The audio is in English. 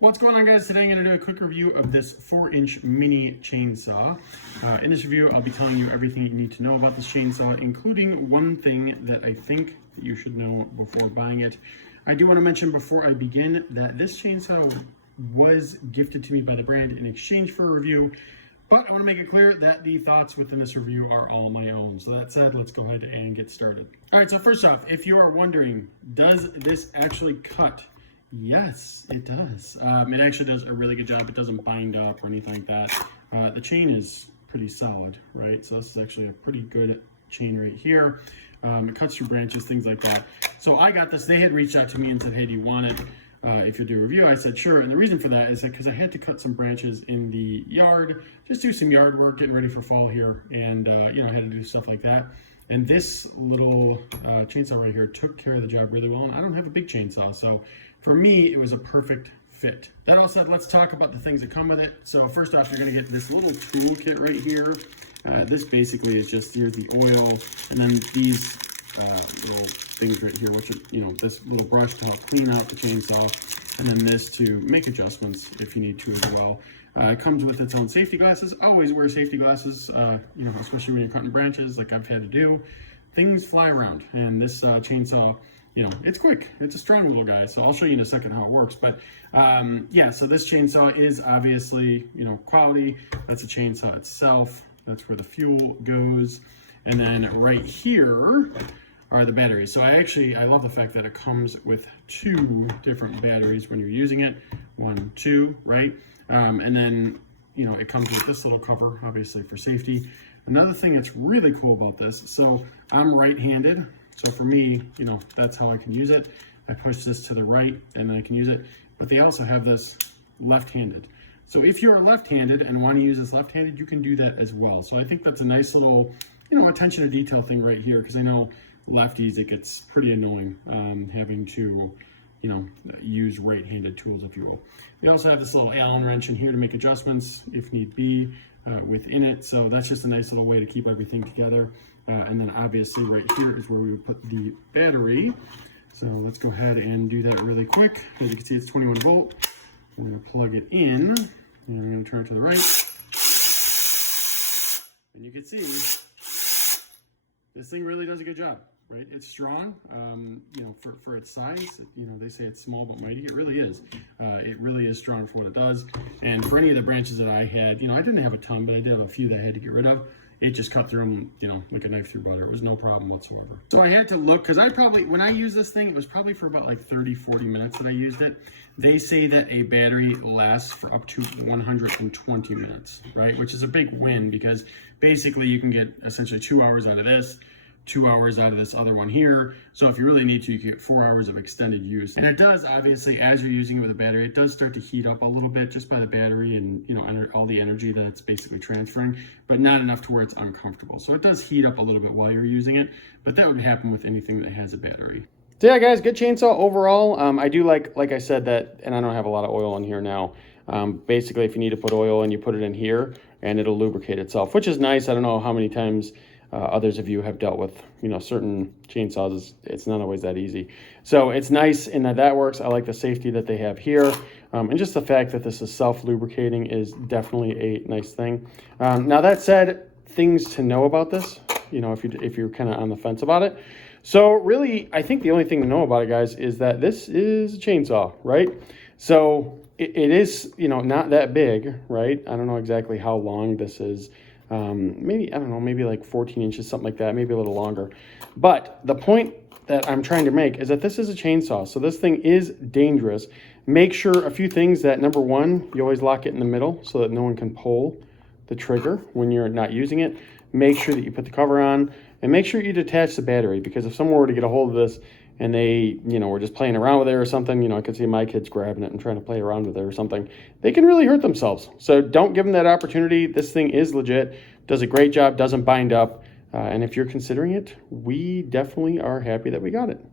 What's going on, guys? Today I'm going to do a quick review of this 4-inch mini chainsaw. In this review, I'll be telling you everything you need to know about this chainsaw, including one thing that I think you should know before buying it. I do want to mention before I begin that this chainsaw was gifted to me by the brand in exchange for a review, but I want to make it clear that the thoughts within this review are all my own. So that said, let's go ahead and get started. All right, so first off, if you are wondering, does this actually cut? Yes, it does. It actually does a really good job. It doesn't bind up or anything like that. The chain is pretty solid, right? So this is actually a pretty good chain right here. It cuts through branches, things like that. So I got this. They had reached out to me and said, hey, do you want it? If you'll do a review. I said, sure. And the reason for that is that because I had to cut some branches in the yard, just do some yard work, getting ready for fall here. And, you know, I had to do stuff like that. And this little chainsaw right here took care of the job really well. And I don't have a big chainsaw, so for me, it was a perfect fit. That all said, let's talk about the things that come with it. So first off, you're gonna get this little toolkit right here. This basically is just, here's the oil, and then these little things right here, which are, you know, this little brush to help clean out the chainsaw, and then this to make adjustments if you need to as well. It comes with its own safety glasses. Always wear safety glasses, you know, especially when you're cutting branches like I've had to do. Things fly around, and this chainsaw, you know, it's quick. It's a strong little guy, so I'll show you in a second how it works. But yeah, so this chainsaw is obviously, you know, quality. That's a chainsaw itself. That's where the fuel goes. And then right here are the batteries. So I love the fact that it comes with 2 different batteries when you're using it. 1, 2, right? And then, you know, it comes with this little cover, obviously for safety. Another thing that's really cool about this, so I'm right-handed. So for me, you know, that's how I can use it. I push this to the right and I can use it. But they also have this left-handed. So if you're left-handed and want to use this left-handed, you can do that as well. So I think that's a nice little, you know, attention to detail thing right here, because I know lefties, it gets pretty annoying having to, you know, use right-handed tools, if you will. They also have this little Allen wrench in here to make adjustments if need be within it. So that's just a nice little way to keep everything together. And then obviously right here is where we would put the battery. So let's go ahead and do that really quick. As you can see, it's 21 volt. I'm gonna plug it in, and I'm gonna turn it to the right. And you can see, this thing really does a good job, right? It's strong, you know, for its size. You know, they say it's small but mighty. It really is. It really is strong for what it does. And for any of the branches that I had, you know, I didn't have a ton, but I did have a few that I had to get rid of. It just cut through them, you know, like a knife through butter. It was no problem whatsoever. So I had to look, because when I used this thing, it was probably for about like 30, 40 minutes that I used it. They say that a battery lasts for up to 120 minutes, right? Which is a big win, because basically you can get essentially 2 hours out of this, 2 hours out of this other one here. So if you really need to, you can get 4 hours of extended use. And it does, obviously, as you're using it with a battery, it does start to heat up a little bit just by the battery and, you know, all the energy that it's basically transferring, but not enough to where it's uncomfortable. So it does heat up a little bit while you're using it, but that would happen with anything that has a battery. So yeah, guys, good chainsaw overall. I do like I said, that, and I don't have a lot of oil in here now. Basically, if you need to put oil in, you put it in here and it'll lubricate itself, which is nice. I don't know how many times others of you have dealt with, you know, certain chainsaws. It's not always that easy. So it's nice in that works. I like the safety that they have here. And just the fact that this is self-lubricating is definitely a nice thing. Now that said, things to know about this, you know, if you're kind of on the fence about it. So really, I think the only thing to know about it, guys, is that this is a chainsaw, right? So it is, you know, not that big, right? I don't know exactly how long this is. Maybe, I don't know, maybe like 14 inches, something like that, maybe a little longer. But the point that I'm trying to make is that this is a chainsaw. So this thing is dangerous. Make sure a few things that, number one, you always lock it in the middle so that no one can pull the trigger when you're not using it. Make sure that you put the cover on, and make sure you detach the battery, because if someone were to get a hold of this and they, you know, were just playing around with it or something, you know, I could see my kids grabbing it and trying to play around with it or something, they can really hurt themselves. So don't give them that opportunity. This thing is legit, does a great job, doesn't bind up. And if you're considering it, we definitely are happy that we got it.